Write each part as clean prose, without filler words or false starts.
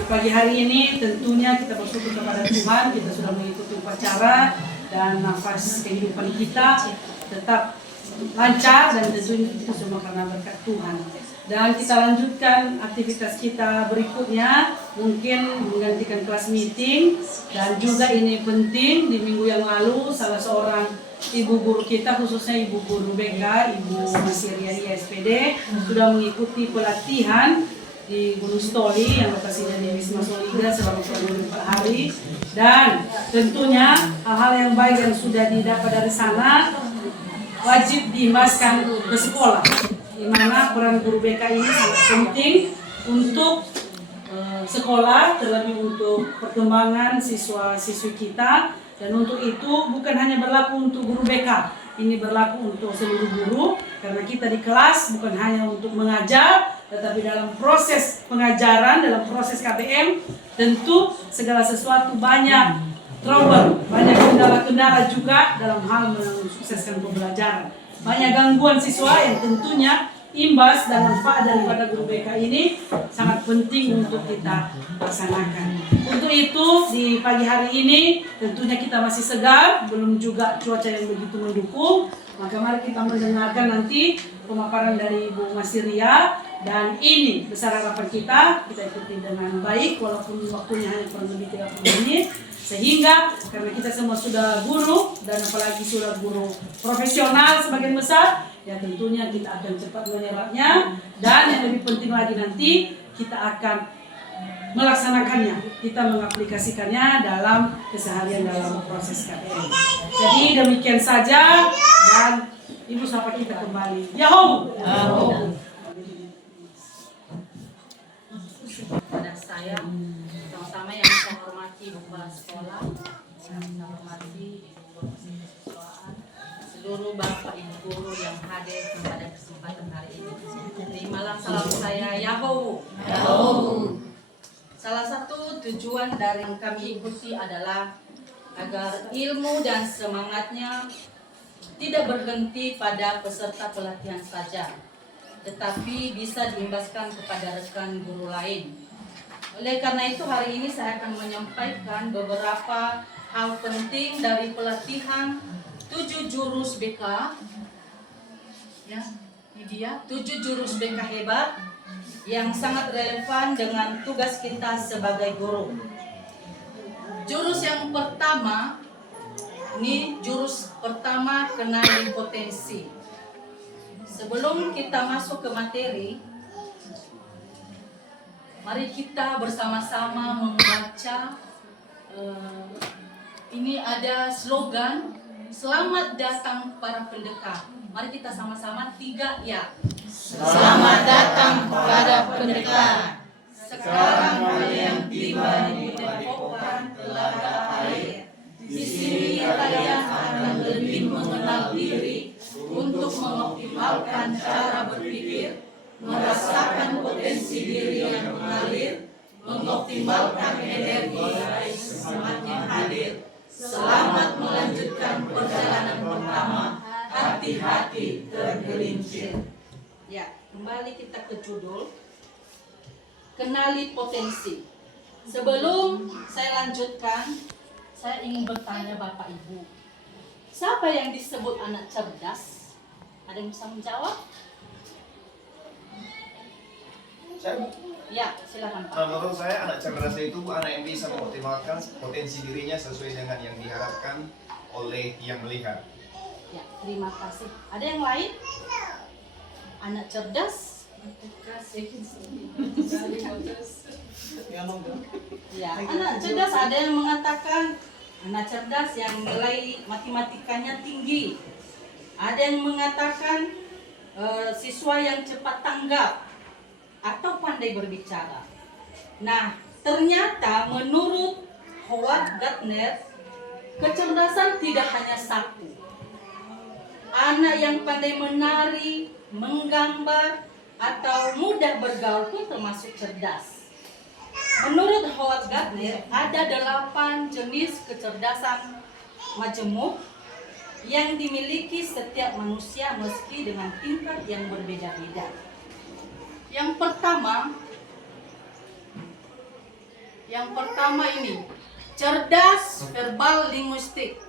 Di pagi hari ini tentunya kita bersyukur kepada Tuhan, kita sudah mengikuti upacara dan nafas kehidupan kita tetap lancar dan tentunya itu semua karena berkat Tuhan. Dan kita lanjutkan aktivitas kita berikutnya, mungkin menggantikan kelas meeting. Dan juga ini penting, di minggu yang lalu salah seorang ibu guru kita, khususnya ibu guru BK, Ibu Masiria SPD, sudah mengikuti pelatihan di Gunung Stoli yang lokasinya di Wisma Soliga selama kurang lebih 4 hari. Dan tentunya hal-hal yang baik yang sudah didapat dari sana wajib diimbaskan ke sekolah, di mana peran guru BK ini sangat penting untuk sekolah, terlebih untuk perkembangan siswa-siswi kita. Dan untuk itu bukan hanya berlaku untuk guru BK, ini berlaku untuk seluruh guru, karena kita di kelas bukan hanya untuk mengajar, tetapi dalam proses pengajaran, dalam proses KBM, tentu segala sesuatu banyak trouble, banyak kendala-kendala juga dalam hal mensukseskan pembelajaran. Banyak gangguan siswa yang tentunya imbas dan manfaat daripada guru BK ini sangat penting untuk kita laksanakan. Untuk itu di pagi hari ini tentunya kita masih segar, belum juga cuaca yang begitu mendukung. Maka mari kita mendengarkan nanti pemaparan dari Ibu Masiria. Dan ini besar harapan kita ikuti dengan baik walaupun waktunya hanya kurang lebih 30 menit. Sehingga karena kita semua sudah guru dan apalagi sudah guru profesional sebagian besar, ya tentunya kita akan cepat menyerapnya. Dan yang lebih penting lagi nanti kita akan melaksanakannya, kita mengaplikasikannya dalam keseharian dalam proses KBM. Jadi demikian saja dan Ibu sapa kita kembali. Yahoo! Pada saya, terutama yang saya hormati Ibu Kepala Sekolah, yang saya hormati Ibu Guru Siswaan, seluruh Bapak Ibu Guru yang hadir pada kesempatan hari ini. Terimalah salam saya, Yahoo! Salah satu tujuan dari yang kami ikuti adalah agar ilmu dan semangatnya tidak berhenti pada peserta pelatihan saja, tetapi bisa diimbaskan kepada rekan guru lain. Oleh karena itu hari ini saya akan menyampaikan beberapa hal penting dari pelatihan 7 jurus BK. Ya, ini dia 7 jurus BK hebat yang sangat relevan dengan tugas kita sebagai guru. Jurus yang pertama, ini jurus pertama, kenali potensi. Sebelum kita masuk ke materi, mari kita bersama-sama membaca. Ini ada slogan, selamat datang para pendekar. Mari kita sama-sama 3 ya. Selamat datang kepada pendekar. Sekarang kalian tiba di padepokan Telaga Air. Di sini kalian akan lebih mengenal diri untuk mengoptimalkan cara berpikir, merasakan potensi diri yang mengalir, mengoptimalkan energi semangat yang hadir. Selamat melanjutkan perjalanan pertama. Hati-hati tergelincir. Ya, kembali kita ke judul. Kenali potensi. Sebelum saya lanjutkan, saya ingin bertanya Bapak Ibu. Siapa yang disebut anak cerdas? Ada yang bisa menjawab? Ya, silakan Pak. Menurut saya anak cerdas itu anak yang bisa mengoptimalkan potensi dirinya sesuai dengan yang diharapkan oleh yang melihat. Ya, terima kasih. Ada yang lain? Anak cerdas? Ya, anak cerdas ada yang mengatakan anak cerdas yang nilai matematikanya tinggi. Ada yang mengatakan siswa yang cepat tanggap atau pandai berbicara. Nah, ternyata menurut Howard Gardner, kecerdasan tidak hanya satu. Anak yang pandai menari, menggambar, atau mudah bergaul pun termasuk cerdas. Menurut Howard Gardner, ada 8 jenis kecerdasan majemuk yang dimiliki setiap manusia meski dengan tingkat yang berbeda-beda. Yang pertama, Yang pertama ini, cerdas verbal linguistik.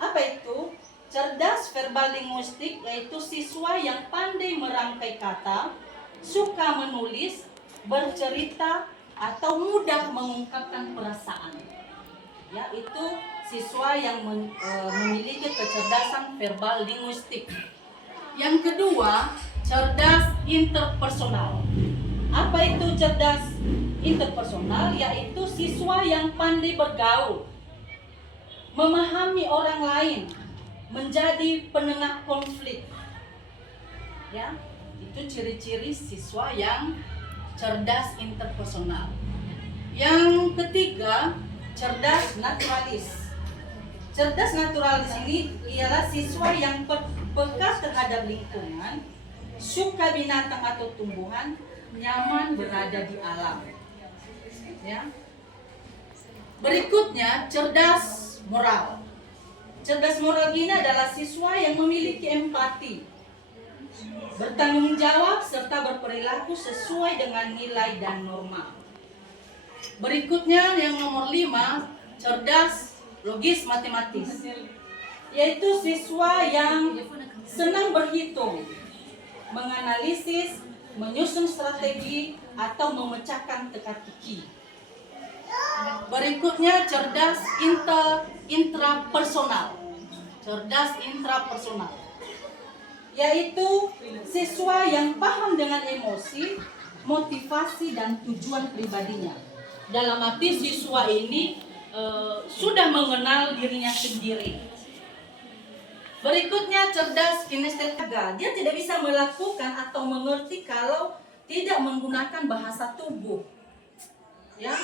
Apa itu? Cerdas verbal linguistik yaitu siswa yang pandai merangkai kata, suka menulis, bercerita, atau mudah mengungkapkan perasaan. Ya, itu siswa yang memiliki kecerdasan verbal linguistik. Yang kedua, cerdas interpersonal. Apa itu cerdas interpersonal? Yaitu siswa yang pandai bergaul, memahami orang lain, menjadi penengah konflik. Ya, itu ciri-ciri siswa yang cerdas interpersonal. Yang ketiga, cerdas naturalis. Cerdas naturalis ini ialah siswa yang peka terhadap lingkungan, suka binatang atau tumbuhan, nyaman berada di alam. Ya. Berikutnya, cerdas moral. Cerdas moral ini adalah siswa yang memiliki empati, bertanggung jawab, serta berperilaku sesuai dengan nilai dan norma. Berikutnya yang nomor 5, cerdas logis matematis, yaitu siswa yang senang berhitung, menganalisis, menyusun strategi, atau memecahkan teka-teki. Berikutnya cerdas intrapersonal. Cerdas intrapersonal yaitu siswa yang paham dengan emosi, motivasi, dan tujuan pribadinya. Dalam arti siswa ini sudah mengenal dirinya sendiri. Berikutnya cerdas kinestetika. Dia tidak bisa melakukan atau mengerti kalau tidak menggunakan bahasa tubuh. Ya,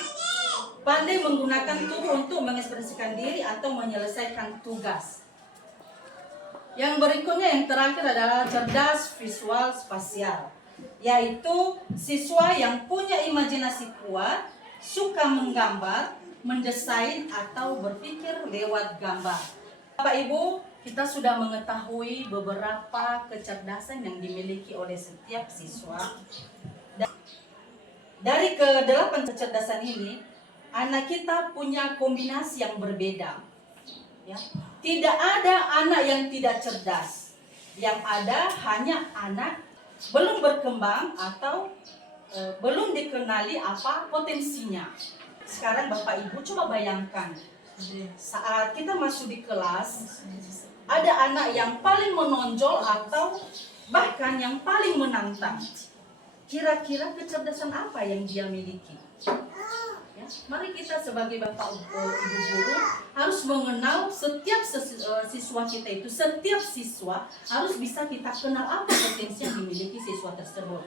pandai menggunakan tubuh untuk mengekspresikan diri atau menyelesaikan tugas. Yang berikutnya, yang terakhir adalah cerdas visual spasial, yaitu siswa yang punya imajinasi kuat, suka menggambar, mendesain, atau berpikir lewat gambar. Bapak Ibu, kita sudah mengetahui beberapa kecerdasan yang dimiliki oleh setiap siswa. Dari ke-8 kecerdasan ini, anak kita punya kombinasi yang berbeda. Ya. Tidak ada anak yang tidak cerdas. Yang ada hanya anak belum berkembang atau belum dikenali apa potensinya. Sekarang Bapak Ibu coba bayangkan, saat kita masuk di kelas, ada anak yang paling menonjol atau bahkan yang paling menantang. Kira-kira kecerdasan apa yang dia miliki? Ya, mari kita sebagai Bapak Ibu guru harus mengenal setiap siswa kita itu. Setiap siswa harus bisa kita kenal apa potensi yang dimiliki siswa tersebut.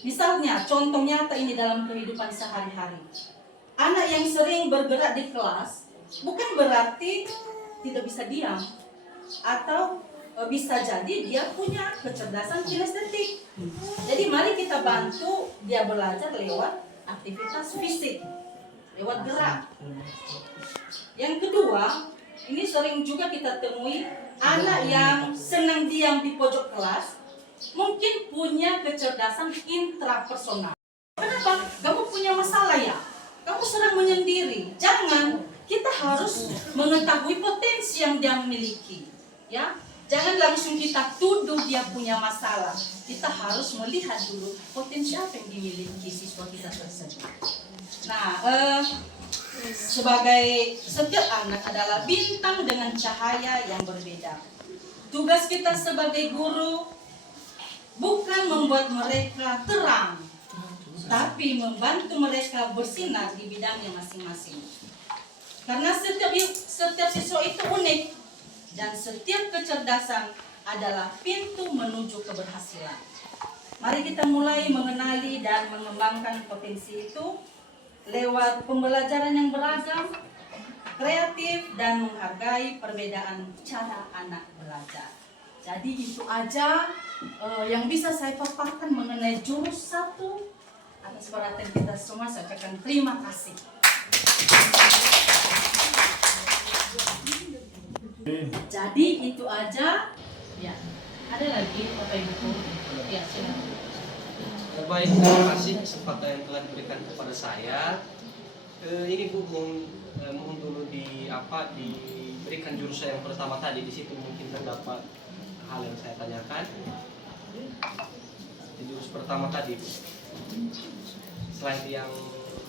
Misalnya, contoh nyata ini dalam kehidupan sehari-hari. Anak yang sering bergerak di kelas bukan berarti tidak bisa diam, atau bisa jadi dia punya kecerdasan kinestetik. Jadi mari kita bantu dia belajar lewat aktivitas fisik, lewat gerak. Yang kedua, ini sering juga kita temui anak yang senang diam di pojok kelas, mungkin punya kecerdasan intrapersonal. Kenapa? Kamu punya masalah ya? Kamu sedang menyendiri. Jangan, kita harus mengetahui potensi yang dia miliki. Ya, jangan langsung kita tuduh dia punya masalah. Kita harus melihat dulu potensi apa yang dimiliki siswa kita tersebut. Nah, sebagai setiap anak adalah bintang dengan cahaya yang berbeda. Tugas kita sebagai guru bukan membuat mereka terang, tapi membantu mereka bersinar di bidangnya masing-masing. Karena setiap siswa itu unik, dan setiap kecerdasan adalah pintu menuju keberhasilan. Mari kita mulai mengenali dan mengembangkan potensi itu lewat pembelajaran yang beragam, kreatif, dan menghargai perbedaan cara anak belajar. Jadi itu aja yang bisa saya paparkan mengenai jurus 1. Atas perhatian kita semua, saya ucapkan terima kasih. Jadi itu aja. Ya, ada lagi Bapak Ibu? Ya, silakan. Baik, terima kasih kesempatan yang telah diberikan kepada saya. Ini Bu, mohon dulu diberikan jurusan yang pertama tadi. Di situ mungkin terdapat hal yang saya tanyakan. Di jurus pertama tadi, Bu. Selain yang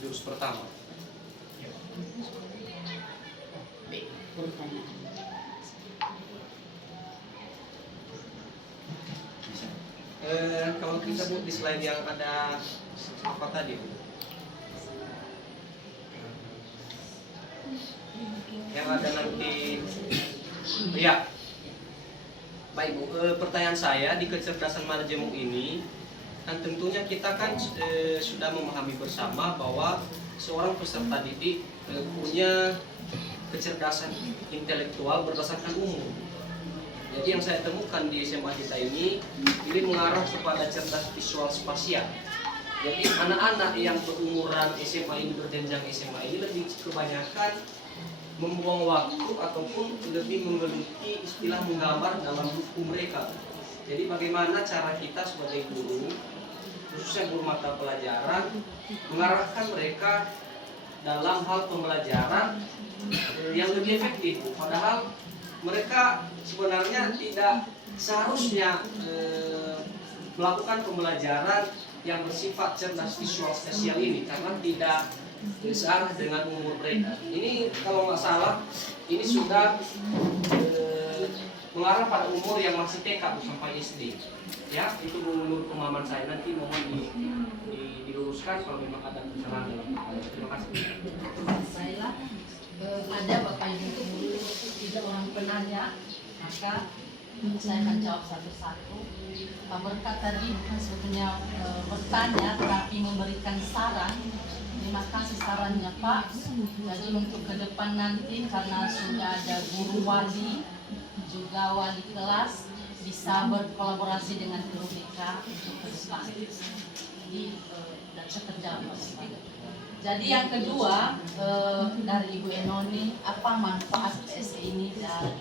jurus pertama. Kalau kita Bu, di slide yang ada apa tadi, Bu? Yang ada nanti, ya. Baik Bu, pertanyaan saya di kecerdasan manajemen ini, kan tentunya kita kan sudah memahami bersama bahwa seorang peserta didik punya kecerdasan intelektual berdasarkan umur. Jadi yang saya temukan di SMA kita ini mengarah kepada cerdas visual spasial. Jadi anak-anak yang berumuran SMA ini, berjenjang SMA ini lebih kebanyakan membuang waktu ataupun lebih menggeluti istilah menggambar dalam buku mereka. Jadi bagaimana cara kita sebagai guru, khususnya guru mata pelajaran, mengarahkan mereka dalam hal pembelajaran yang lebih efektif. Padahal mereka sebenarnya tidak seharusnya melakukan pembelajaran yang bersifat cerdas visual spasial ini, karena tidak searah dengan umur mereka. Ini kalau nggak salah, ini sudah mengarah pada umur yang masih TK sampai SD. Ya, itu menurut pemahaman saya. Nanti mohon diluruskan kalau memang ada kesalahan dalam hal itu. Terima kasih. Saya ada Bapak Ibu guru 3 orang penanya, maka saya akan jawab satu-satu. Pak Berkat tadi bukan sebetulnya bertanya, tapi memberikan saran. Terima kasih sarannya Pak. Jadi untuk ke depan nanti karena sudah ada guru wali, juga wali kelas, bisa berkolaborasi dengan guru BK untuk ke depan. Jadi dan saya terjawab. Jadi yang kedua dari Ibu Enoni, apa manfaat PSE ini dan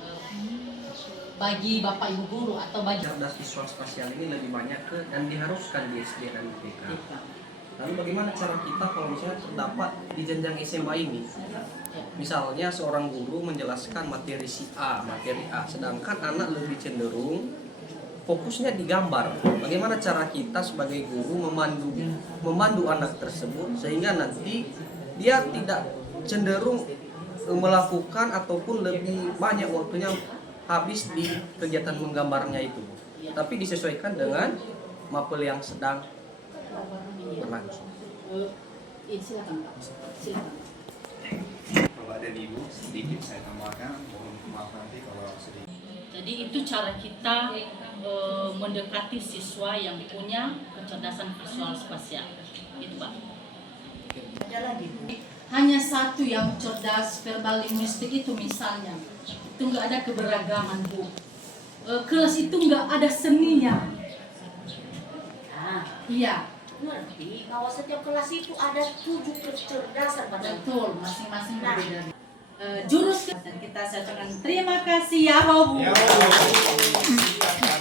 bagi Bapak Ibu guru atau bagi Cerdas visual spasial ini lebih banyak dan diharuskan di SD dan di TK. Lalu bagaimana cara kita kalau misalnya terdapat di jenjang SMA ini? Misalnya seorang guru menjelaskan materi si A, materi A, sedangkan anak lebih cenderung fokusnya di gambar. Bagaimana cara kita sebagai guru memandu anak tersebut sehingga nanti dia tidak cenderung melakukan ataupun lebih banyak waktunya habis di kegiatan menggambarnya itu, tapi disesuaikan dengan mapel yang sedang berlangsung. silakan Pak. Silakan. Bapak dan Ibu, sedikit saya tambahkan, mohon maaf nanti kalau sedikit. Jadi itu cara kita mendekati siswa yang punya kecerdasan visual spasial. Gitu Pak. Ada lagi Bu. Hanya satu yang cerdas verbal linguistik itu misalnya. Itu nggak ada keberagaman Bu. Kelas itu nggak ada seninya. Nah, Iya. ngerti bahwa setiap kelas itu ada 7 kecerdasan pada Betul, masing-masing berbeda. Jurus dan kita saya ucapkan terima kasih ya Bu. Ya, silakan.